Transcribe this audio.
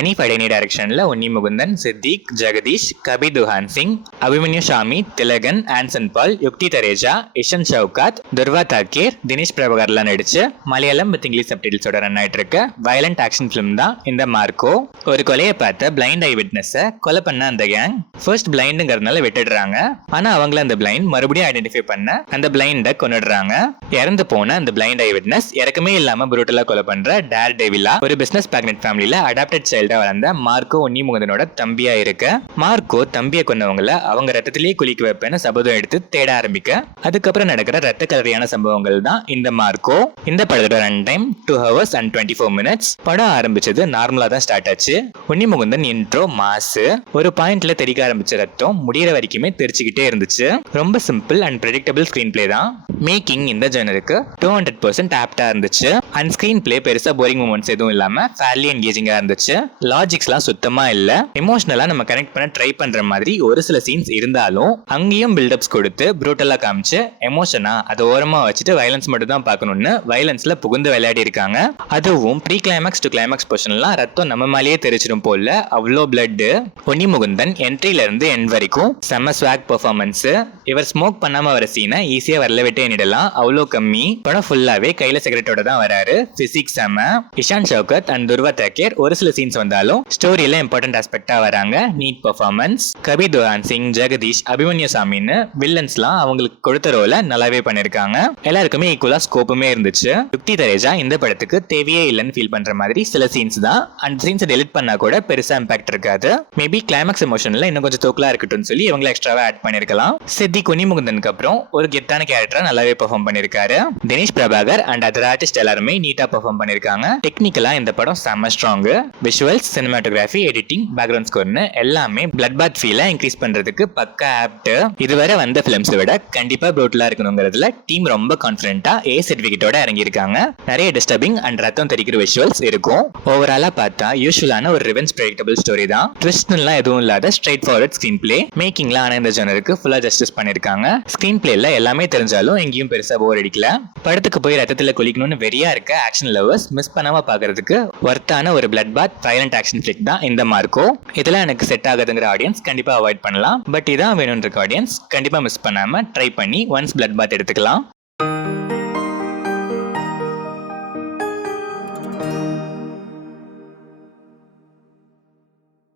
ஹனீஃப் அடேனி டைரக்ஷன்ல உன்னி Mukundan, Siddique, Jagadish, Kabir Duhan Singh, Abhimanyu Xiaomi, Thilakan, Anson பால், யுக்தி தரேஜா, Ishan Shavkat, Durva தாக்கீர், Dinesh பிரபாகர்லாம் நடிச்சு மலையாளம் வித் இங்கிலீஷ் சப்டைட்டில்ஸோட ரன் ஆயிட்டு இருக்க வயலண்ட் ஆக்ஷன் ஃபிலிம் தான் இந்த மார்க்கோ. ஒரு கொலையை பார்த்த பிளைண்ட் ஐ விட்னஸை கொலை பண்ண அந்த கேங் ஃபர்ஸ்ட் பிளைண்டுங்கிறதுனால விட்டுடுறாங்க. ஆனா அவங்கள அந்த பிளைண்ட் மறுபடியும் ஐடென்டிஃபை பண்ண அந்த பிளைண்டை கொன்னுடுறாங்க. இறந்து போன அந்த பிளைண்ட் ஐ விட்னஸ் இறக்கமே இல்லாம புரூட்டலா கொலை பண்ற டேர் டெவிலா ஒரு பிசினஸ் மேக்னெட் ஃபேமிலியில அடாப்டட் சைல்டா வளர்ந்த மார்க்கோ உன்னி முகுந்தனோட தம்பியா இருக்க. மார்க்கோ தம்பியை கொன்னவங்கள அவங்க ரத்தத்திலேயே குளிக்க வைப்பேன்னு சபதம் எடுத்து தேட ஆரம்பிக்க அதுக்கப்புறம் நடக்கிற ரத்த கலரியான சம்பவங்கள் தான் இந்த மார்க்கோ. இந்த படத்தோட run time 2 hours and 24 minutes. படம் ஆரம்பிச்சது நார்மலா தான் ஸ்டார்ட் ஆச்சு. உன்னி முகுந்தன் இன்ட்ரோ மாசு, ஒரு பாயிண்ட்ல தெறிக்க ஆரம்பிச்ச ரத்தம் முடிகிற வரைக்குமே தெரிச்சுக்கிட்டே இருந்துச்சு. ரொம்ப simple and predictable screen play தான். மேக்கிங் இந்த ஜெனருக்கு 200% ஆப்டா இருந்துச்சு. அண்ட் ஸ்கிரீன் பிளே பெருசா போரிங் மூமெண்ட்ஸ் எதுவும் இல்லாம ஃபேர்லி என்கேஜிங்கா இருந்துச்சு. லாஜிக்ஸ்லாம் சுத்தமா இல்ல. எமோஷனலா நம்ம கனெக்ட் பண்ண ட்ரை பண்ற மாதிரி ஒரு சில சீன்ஸ் இருந்தாலும் அங்கேயும் பில்டப்ஸ் கொடுத்து ப்ரூட்டலா காமிச்சு எமோஷனா அதை ஓரமா வச்சுட்டு வயலன்ஸ் மட்டும் தான் பார்க்கணும்னு வயலன்ஸ்ல புகுந்து விளையாடி இருக்காங்க. அதுவும் ப்ரீ கிளைமேக்ஸ் டு கிளைமேக்ஸ் போர்ஷன்லாம் ரத்தம் நம்ம மேலேயே தெரிச்சிடும் போல அவ்வளோ பிளட். உன்னி முகுந்தன் என்ட்ரில இருந்து எண்ட் வரைக்கும் செம்ம ஸ்வாக் பெர்ஃபார்மன்ஸ். இவர் ஸ்மோக் பண்ணாம வர சீனை ஈஸியா வரல விட்டு எண்ணிடலாம், அவ்வளோ கம்மி. படம் ஃபுல்லாவே கையில சிகரெட்டோட தான் வராரு. பிசிக்ஸ் செம்ம. இஷான் ஷவுகத் அண்ட் துர்வா தாக்கீர் ஒரு சில சீன்ஸ் வந்தாலும் ஸ்டோரியில இம்பார்ட்டன்ட் ஆஸ்பெக்டா வராங்க. Neat performance. கபீர் துஹான் சிங், ஜெகதீஷ், அபிமன்யு சாமின்னு வில்லன்ஸ்லாம் அவங்களுக்கு கொடுத்த ரோல நல்லாவே பண்ணிருக்காங்க. எல்லாருக்குமே ஈக்குவலா ஸ்கோப்புமே இருந்துச்சு. யுக்தி தரேஜா இந்த படத்துக்கு தேவையே இல்லைன்னு ஃபீல் பண்ற மாதிரி சில சீன்ஸ் தான். அந்த சீன்ஸை டெலிட் பண்ணா கூட பெருசா இம்பாக்ட் இருக்காது. மேபி கிளைமேக்ஸ் எமோஷன்ல இன்னும் கொஞ்சம் தோக்கலா இருக்கட்டும் சொல்லி இவங்க எக்ஸ்ட்ராவா ஆட் பண்ணிருக்கலாம். சித்திக் உன்னி முகுந்தனுக்கு அப்புறம் ஒரு கெத்தான கேரக்டரா நல்லாவே பெர்ஃபார்ம் பண்ணிருக்காரு. Dinesh Prabhakar and other artist எல்லாருமே நீட்டா பெர்ஃபார்ம் பண்ணிருக்காங்க. டெக்னிக்கலா இந்த படம் செம்ம strong. Visuals, cinematography, editing, background ஸ்கோர்னு எல்லாமே பிளட் பாத் ஃபீலை இன்க்ரீஸ் பண்றதுக்கு பக்கா ஆப்ட். இதுவரை வந்த பிலிம்ஸை விட கண்டிப்பா ப்ரூட்டலா இருக்கணுங்கிறதுல டீம் ரொம்ப கான்ஃபிடென்ட்டா ஏ சர்டிபிகேட்டோட இறங்கியிருக்காங்க. நிறைய டிஸ்டர்பிங் அண்ட் ரத்தம் தெரிக்கிற விஷுவல்ஸ் இருக்கும். ஓவராலா பார்த்தா யூசுவலான ஒரு ரிவெஞ்ச் ப்ரெடிக்டபிள் ஸ்டோரி தான். ட்விஸ்ட்லாம் எதுவும் இல்லாத ஸ்ட்ரைட் ஃபார்வர்ட் ஸ்கிரீன் பிளே. மேக்கிங்ல ஆனா இந்த ஜெனருக்கு ஃபுல்லா ஜஸ்டிஸ் பண்ணிருக்காங்க. ஸ்கிரீன் பிளேல எல்லாமே தெரிஞ்சாலும் எங்கேயும் பெருசா போர் அடிக்கல. படத்துக்கு போய் ரத்தத்துல குளிக்கணும்னு வெறியா இருக்க ஆக்ஷன் லவர்ஸ் மிஸ் பண்ணாம பாக்குறதுக்கு ஒர்த்தான ஒரு பிளட் பாத் வயலண்ட் ஆக்ஷன் ஃபிளிக் தான் இந்த மார்க்கோ. இதெல்லாம் எனக்கு செட் ஆகுதுங்கிற ஆடியன்ஸ் கண்டிப்பா அவாய்ட் பண்ணலாம். பட் இதான் வேணும்ன்ற ஆடியன்ஸ் கண்டிப்பா மிஸ் பண்ணாம ட்ரை பண்ணி ஒன்ஸ் பிளட் பாத் எடுத்துக்கலாம்.